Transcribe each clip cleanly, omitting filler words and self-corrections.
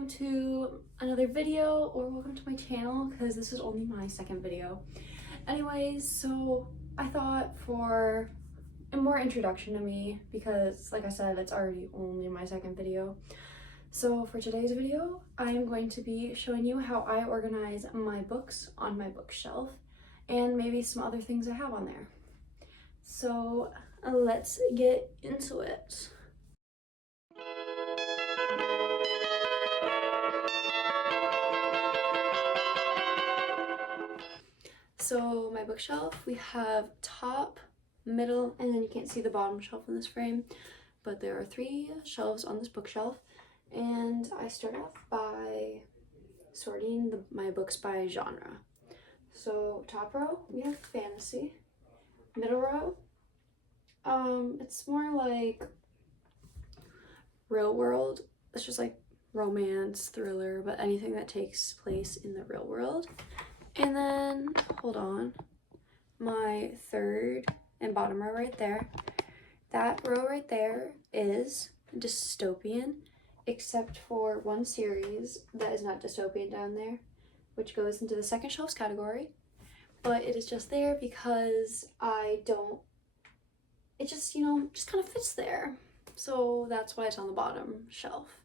welcome to another video, or welcome to my channel, because this is only my second video. Anyways, so I thought for a more introduction to me, because like I said, it's already only my second video. So for today's video, I am going to be showing you how I organize my books on my bookshelf, and maybe some other things I have on there. So let's get into it. So my bookshelf, we have top, middle, and then you can't see the bottom shelf in this frame, but there are 3 shelves on this bookshelf, and I start off by sorting my books by genre. So top row, we have fantasy. Middle row, it's more like real world. It's just like romance, thriller, but anything that takes place in the real world. And then, hold on, my third and bottom row right there, that row right there is dystopian, except for one series that is not dystopian down there, which goes into the second shelves category, but it is just there because it just, just kind of fits there. So that's why it's on the bottom shelf.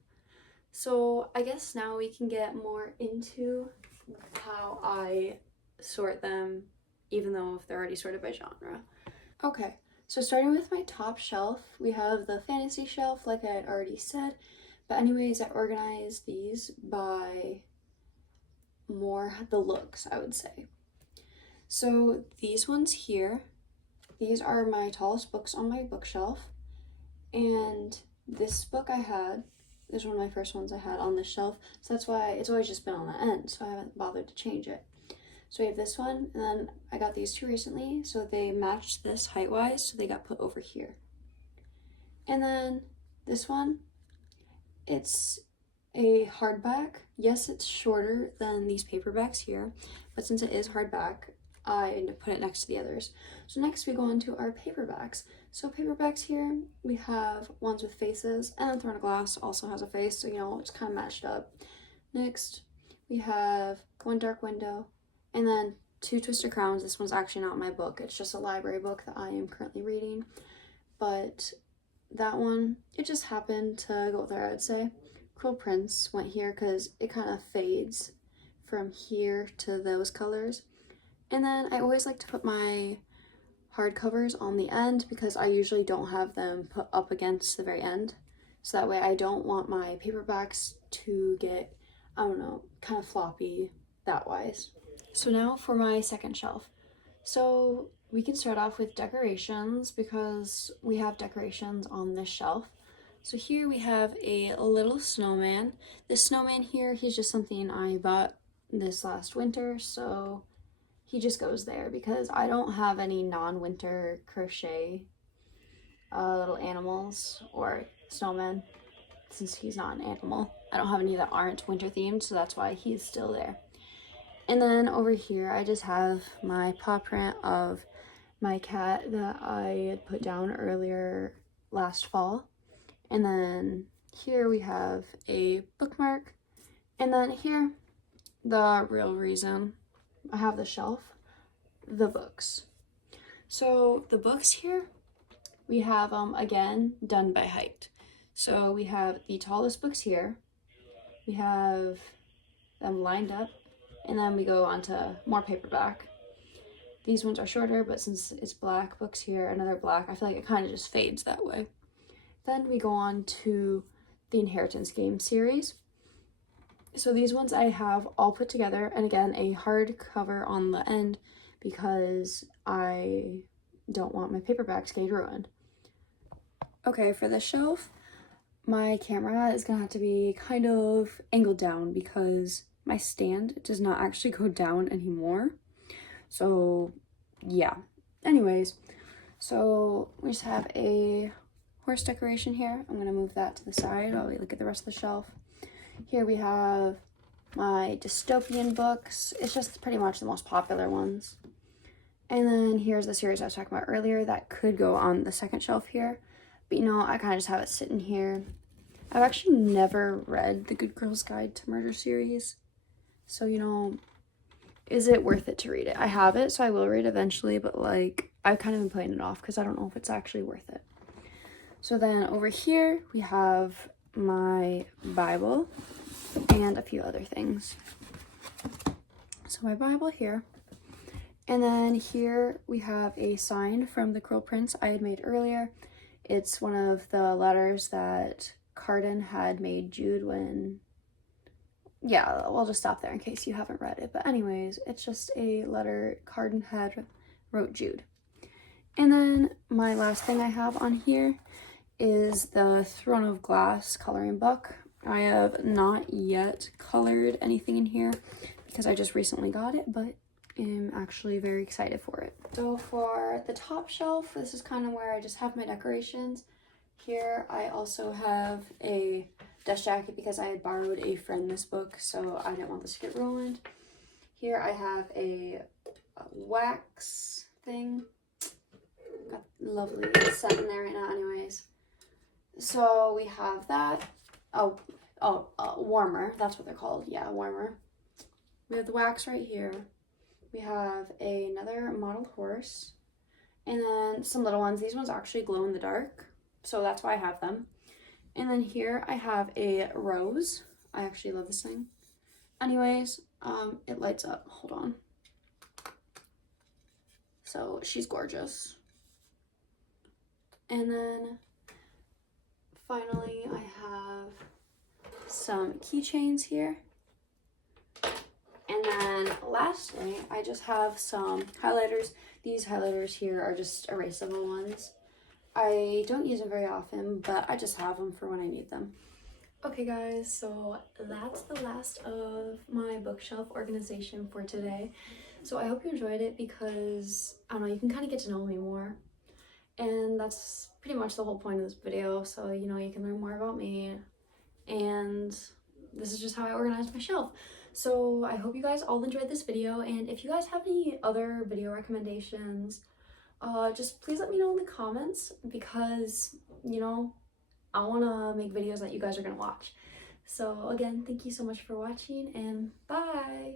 So I guess now we can get more into how I sort them, even though if they're already sorted by genre. Okay, so starting with my top shelf, we have the fantasy shelf, like I had already said, but anyways, I organized these by more the looks, I would say. So these ones here, these are my tallest books on my bookshelf, and this book I had, this is one of my first ones I had on this shelf, so that's why it's always just been on the end, so I haven't bothered to change it. So we have this one, and then I got these 2 recently, so they matched this height-wise, so they got put over here. And then this one, it's a hardback. Yes, it's shorter than these paperbacks here, but since it is hardback, I put it next to the others. So next we go on to our paperbacks. So paperbacks here, we have ones with faces, and then Throne of Glass also has a face, so it's kind of matched up. Next, we have One Dark Window, and then 2 Twisted Crowns. This one's actually not my book, it's just a library book that I am currently reading, but that one, it just happened to go there, I'd say. Cruel Prince went here because it kind of fades from here to those colors. And then I always like to put my hardcovers on the end because I usually don't have them put up against the very end. So that way I don't want my paperbacks to get, kind of floppy that wise. So now for my second shelf. So we can start off with decorations because we have decorations on this shelf. So here we have a little snowman. This snowman here, he's just something I bought this last winter, so he just goes there because I don't have any non-winter crochet little animals or snowmen, since he's not an animal. I don't have any that aren't winter themed, so that's why he's still there. And then over here I just have my paw print of my cat that I had put down earlier last fall. And then here we have a bookmark, and then here, the real reason I have the shelf, the books. So the books here, we have again done by height. So we have the tallest books here, we have them lined up, and then we go on to more paperback. These ones are shorter, but since it's black books here, another black, I feel like it kind of just fades that way. Then we go on to the Inheritance Game series. So these ones I have all put together, and again, a hard cover on the end because I don't want my paperbacks getting ruined. Okay, for this shelf, my camera is gonna have to be kind of angled down because my stand does not actually go down anymore. So yeah, anyways, so we just have a horse decoration here. I'm gonna move that to the side while we look at the rest of the shelf. Here we have my dystopian books. It's just pretty much the most popular ones. And then here's the series I was talking about earlier that could go on the second shelf here. But I kind of just have it sitting here. I've actually never read the Good Girl's Guide to Murder series. So, you know, is it worth it to read it? I have it, so I will read it eventually, but like, I've kind of been putting it off because I don't know if it's actually worth it. So then over here, we have my Bible and a few other things. So my Bible here. And then here we have a sign from the Cruel Prince I had made earlier. It's one of the letters that Cardan had made Jude when... Yeah, we'll just stop there in case you haven't read it. But anyways, it's just a letter Cardan had wrote Jude. And then my last thing I have on here is the Throne of Glass coloring book. I have not yet colored anything in here because I just recently got it, but I'm actually very excited for it. So for the top shelf, this is kind of where I just have my decorations. Here I also have a dust jacket because I had borrowed a friend this book, so I didn't want this to get ruined. Here I have a wax thing. Got lovely scent in there right now anyways. So we have that. Warmer. That's what they're called. Yeah, warmer. We have the wax right here. We have another model horse. And then some little ones. These ones actually glow in the dark, so that's why I have them. And then here I have a rose. I actually love this thing. Anyways, it lights up. Hold on. So she's gorgeous. And then finally I have some keychains here. And then lastly, I just have some highlighters. These highlighters here are just erasable ones. I don't use them very often, but I just have them for when I need them. Okay guys, so that's the last of my bookshelf organization for today. So I hope you enjoyed it because, I don't know, you can kind of get to know me more. And that's pretty much the whole point of this video. So, you know, you can learn more about me. And this is just how I organize my shelf. So I hope you guys all enjoyed this video. And if you guys have any other video recommendations, just please let me know in the comments because, you know, I want to make videos that you guys are going to watch. So again, thank you so much for watching and bye!